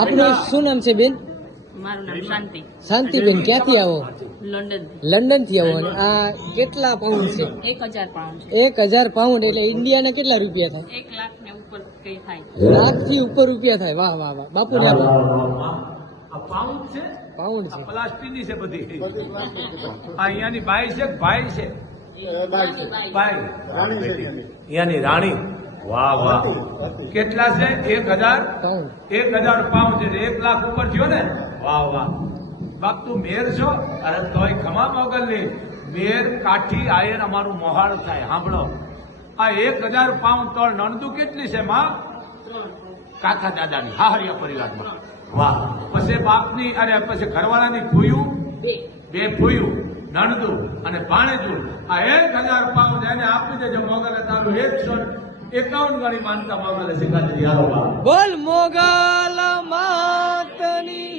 આપનું શું નામ છે બેન? મારું નામ શાંતિ. શાંતિબેન ક્યાંથી આવો? લંડન. લંડનથી આવો આ કેટલા પાઉન્ડ છે? એક હજાર પાઉન્ડ એક હજાર પાઉન્ડ એટલે ઇન્ડિયાના કેટલા રૂપિયા થાય? એક લાખ ને ઉપર કઈ થાય. લાખથી ઉપર રૂપિયા થાય. વાહ વાહ વાહ. બાપુ ને પાઉન્ડ છે? પાઉન્ડ છે. પ્લાસ્ટિકની છે બધી. અહીંયાની બાઈ છે ભાઈ છે? બાઈ અહીંયાની રાણી. વાહ વાહ. કેટલા છે? એક હજાર? એક હજાર પાઉન્ડ છે. એક લાખ ઉપર થયો ને? વાહ વાહ. બાપ તું મેર છો? અરે તોય ખમા મોગલની મેર કાઠી આયર અમારું મોહાળ થાય. સાંભળો. આ એક હજાર પાઉન્ડ તળ નણદું કેટલી છે માં? કાકા દાદાની. હાહરિયા પરિવારમાં. વાહ. પછી બાપની અરે પછી ઘરવાળાની ફૂયું બે. ફૂયું નણદું અને ભાણેજું. આ એક હજાર પાઉન્ડ એને આપી દેજો. મોગલે તારું એકસો એકાવન ગણી માનતા મોગલે બા બોલ મોગલ માતની.